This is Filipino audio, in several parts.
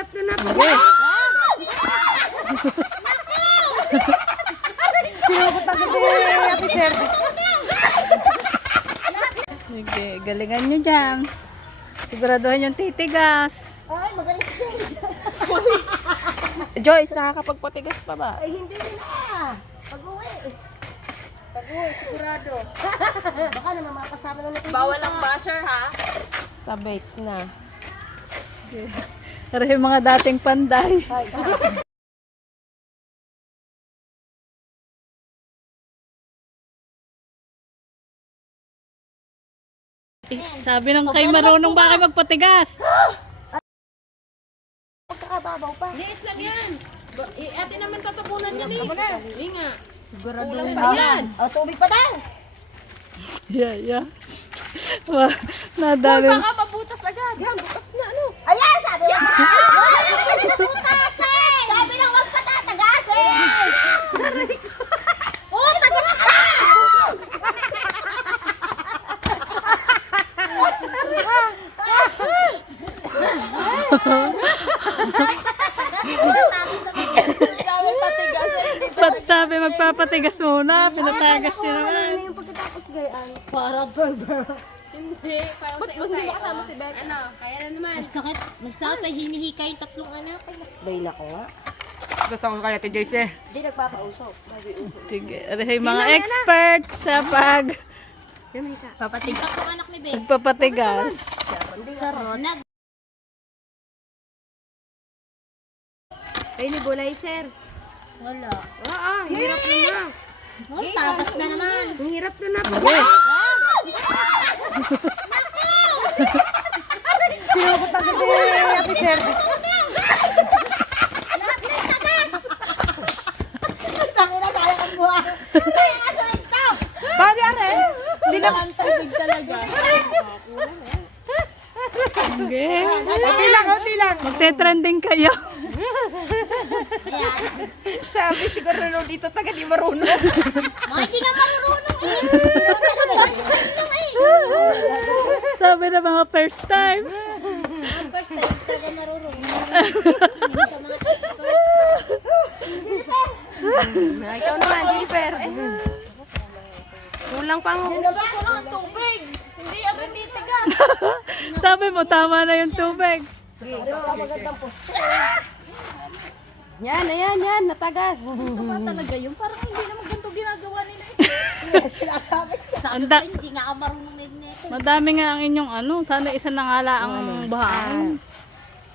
hirap na na. Okay. Sinugot na kasi Ate Sher. Sige, galingan nyo dyan. Siguraduhan yung titigas. Ay, magaling siya. Joyce, nakakapagpatigas pa ba? Ay, hindi nila. Pag-uwi. Pag-uwi, sigurado. Baka naman makasama na natin. Bawal ang basher ha. Sabay na. Pero yung mga dating panday. Sabi ng kay marunong ba kayo magpatigas? Pagkakababaw pa. Liit lang yan. Ate naman tatapunan yan eh. Hindi nga. Siguraduhin Ayan. O, tubig pa daw. Yeah. Wow, nadali. Baka mabutas agad. Yan, bukas na ano. Ayan, sabi ng mga. Bukas eh. Sabi ng wag patatagas eh. Oh, tagas ka. Sabi magpapatigas muna, pinatagas nyo naman. Yung pagkatapos gayaan. Para burger. Hindi. Ba't hindi mo kasama si Beck? Ano? Kaya na naman. Magsakit ay hinihika yung tatlong anak. Bayla ko nga. Gusto ko kaya ti Joyce eh. Hindi nagpapausok. Nag-iusok. Sige, yung mga expert sa Papatigas ang anak ni Bek. pagpapatigas. Ronald. Ay, ni Bulay, sir. Wala. Oo, hirap na na. Oh, tapas na naman. Ang hirap na na. Okay. Sinugot na kasi Ate Sher. Tangi na kaya kang buha. Kaya kasunod ka. Bali are! Okay. Konti lang. Magte-trending kayo. Sabi siguro nung dito taga di marunong. Mga hindi na marunong eh. Sabi na mga first time. First time talaga marunong. Sa mga expert. Ikaw naman, Jennifer. Kulang pang... Nilagay ko lang ang tubig. Hindi agad titigas. Sabi mo, tama na yung tubig. Yan, natagas. Ito ba talaga yung parang hindi naman ganito ginagawa nila eh. Sinasabi. Anda, Hindi nga ako marunong magneto. madami nga ang inyong ano. Sana isa na nga lang ang bahaan.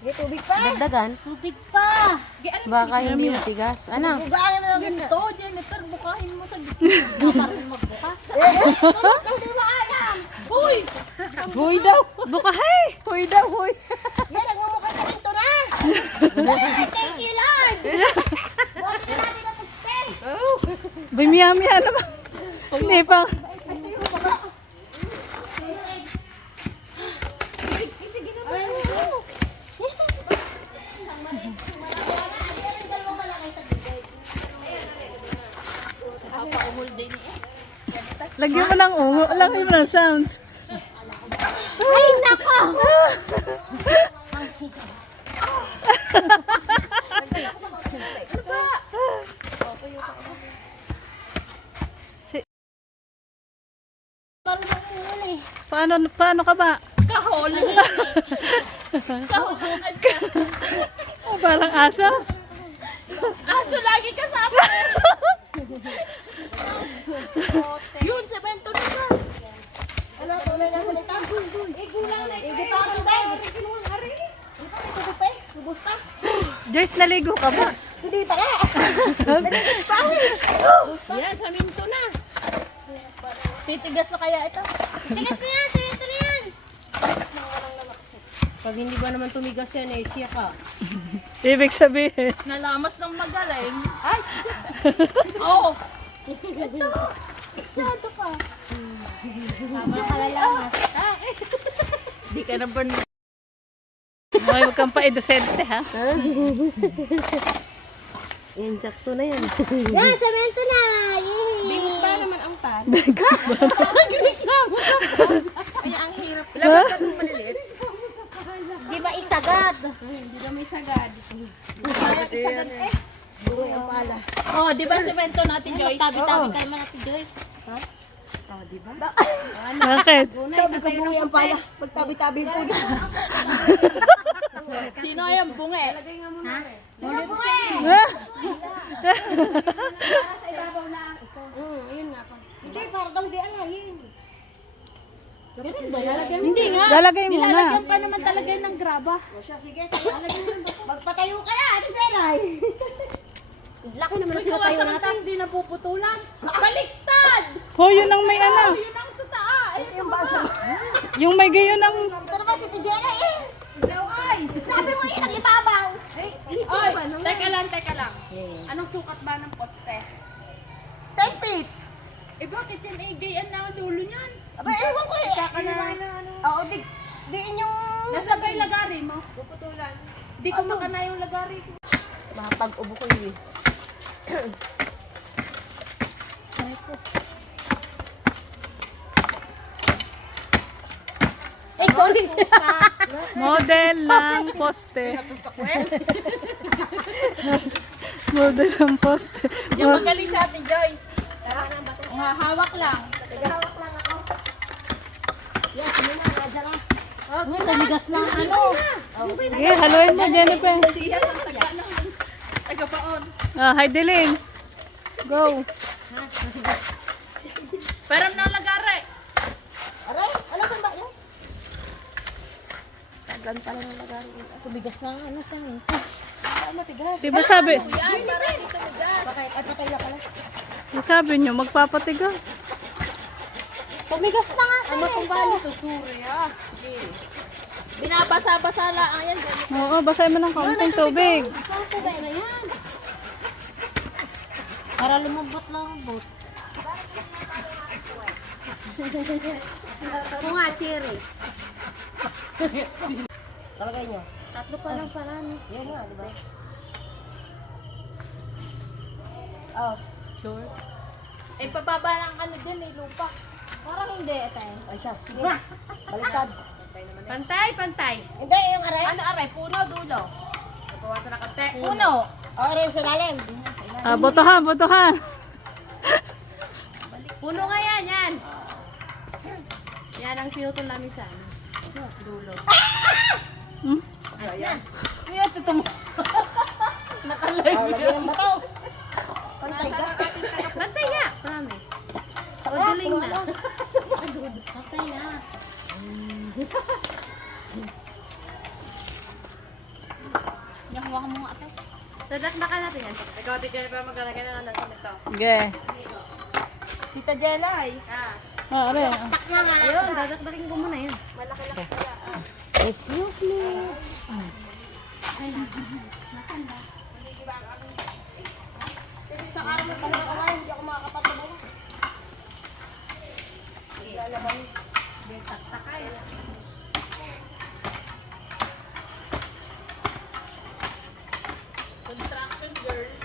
May tubig pa. Dagdagan. Tubig pa. Baka hindi matigas. Ano? Bugahin mo lang ganito. Ito, Jennifer, bukahin mo sa gitna. Mga marunong magbuka. Hindi mo alam. Uy! Huy daw. Buka, hey! Huy daw, huy. Yan, nagmumukha sa ginto na. Thank you, Lord. Buti na natin ang puste. Bimiya-miya naman. Hindi pa. Lagyan mo lang ungo. Lagyan mo lang sounds. Ay, nako! Marunong umuli. Paano ka ba? Kahol. Oh, parang aso. Aso lagi kasama. Yun, semento na ba? Ano, tunay na salita. Gulang na. Hindi pa ako tubig. Hindi pa may tubig pa eh. Lubos ka. Joyce, naligo ka ba? Hindi pa nga. Naligas pa. Yan, semento na. Titigas na kaya ito? Tigas na yan, semento na yan. Pag hindi ba naman tumigas yan eh, siya ka. Ibig sabihin. Nalamas ng magaling. Ay! Oo! Ito! Masyado ka. Tama ka lalamas. Di ka na burn. Okay, huwag kang pa-edosente, ha? Yan, sakto na yan. Yan, semento na. Yay. Bingot ba naman ang tan? Di ba maisagad. Hindi na may sagad. Buro yung pala. Oh, di ba semento natin, Joyce? Tabi-tabi tayo man natin, Joyce. Bakit? Sabi ko buro yung pala. Pagtabi-tabi po na. Sino yung bunge? Ayun nga po. Hindi, para daw di alayin. Hindi nga. Lalagay mo na. Nilalagyan pa naman talaga yun ng graba. O siya, sige. Alagyan mo. Magpatayo ka na. Ano Jelay? Laki naman Uy, kawasan ang taas di napuputulan. Baliktad! Hoy, yun ang may ano. Yun ang sa taas. Ay, sa baba. Yung may gayon ng... Ito naman si Jelay eh. Ikaw ay. Sabi mo yun, ang ibabaw. Oy, teka lang. Anong sukat ba ng poste? 10 feet. Eh bakit yan gayan na ang dulo niyan? Aba, ewan ko eh. Saka na. Oo, diin yung... Nasa ba yung lagari mo? Puputulan. Di ko makana yung lagari ko. Makapag-ubo ko yun. Eh, sorry. Model ng poste. Model ng poste. Diyan magaling sa atin, Joyce. Hawak lang. Tumigas ng ano. Sige, haluin mo, Jennifer. Hindi yan ang taga-paon. Ah, Heidelin. Go. Param na ang lagari. Aray, ano ba ba yan? Tumigas ng ano sa amin. Diba sabi, Yan, para dito mo dyan. Bakit? Ay, patay na pala. sabi nyo, magpapatigas. Tumigas na nga sa Ano kung bali to, suri ah. Binabasa-basa lang. Ayan, ganito. Oo, basahin mo ng kaunting tubig. Tubig na yan. Para lumambot lang ang boat. Ito nga, cherry. Talagay nyo. Tatlo pa lang pala. Yan nga, di ba? Oh, Sure. Eh, pababa lang ano dyan eh, lupa. Parang hindi, ate. ay siya. Sige. Baliktad. Pantay. Hindi, yung aray. Ano aray? Puno, dulo. Nabawasan na kante. Puno. O, aray yung sa lalim. Ah, botohan, botohan. Puno nga yan, yan. Yan ang pinutol namin sa ano. Dulo. Hmm? Kuya, ito mo. Nakalive O, lagyan ng bato. Pantay ka. Pantay nga. Promise. O, duling na. Patay na. Nakuha mo nga ito. Dadakdakan natin yan. Ikaw, Ate Jenny, pa maglalagay na ng ito. Sige. Tita Jelay. Ah, aray. Ayun, dadakdakin ko muna yan. Excuse me. Sa karamot ka ng kawain, hindi ako makakapagsabaw. Construction girls.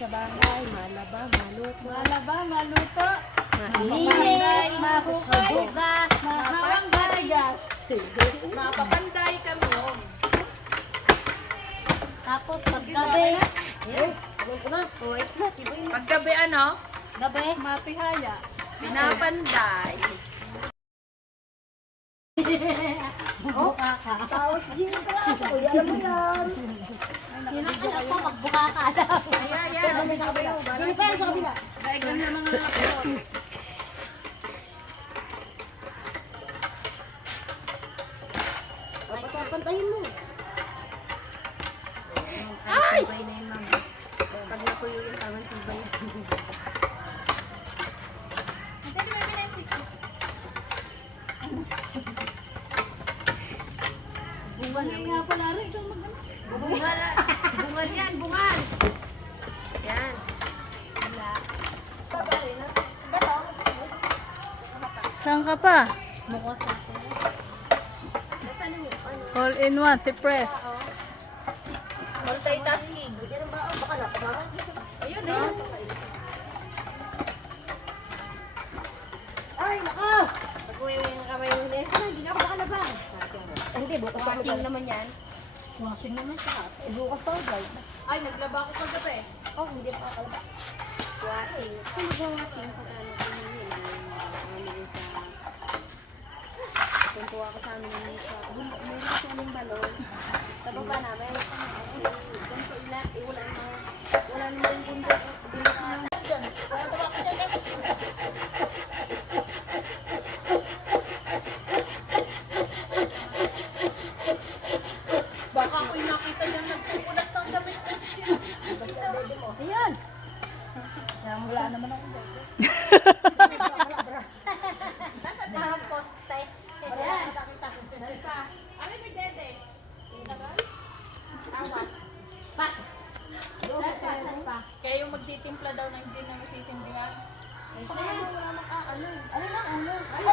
Sa bahay, malaba, maluto. Malaba, maluto. Linis, mahugas, Mapanday. Mapapanday kami yun. tapos paggabi. Paggabi ano? Gabi. Matihaya. Pinapanday. Tapos, Jim, ka na ako. Alam mo yan. Yun ang anak ko, magbuka ka. Jennifer, sa kabila. Daigan na mga anak. Ay, papantayin mo. Ay! Tibay na yun, ma'am. Pag napuyo yung tawang tibay. Bungal yan, bungal. Yan. Saan ka pa? All in one, si Press. Multitasking. Ayun, ayun. Ay, nako! Pag-uwi mo yung kamay mo ulit. Hindi na ako makalabang. Hindi, bukas pa Washing naman yan. Washing naman siya. Bukas pa ako. Ay, naglaba ako kagabi. Oh, hindi pa ako kalabang. Washing. Kung mag-washing, pag ano ko yun, tuntua ko sa amin yung sa meron kasi aming balon. Sa baba namin, ganito ilan, wala naman yung bundok. Baka ako'y nakita niya nagpupunas ng damit. Ayan! Yan, wala naman ako. Nasa poste. Ayan! Dali pa. Ano may dede? Awas. Pa! Dali pa. Kaya yung magtitimpla daw ng hindi na masisindihan. Ano na, ano?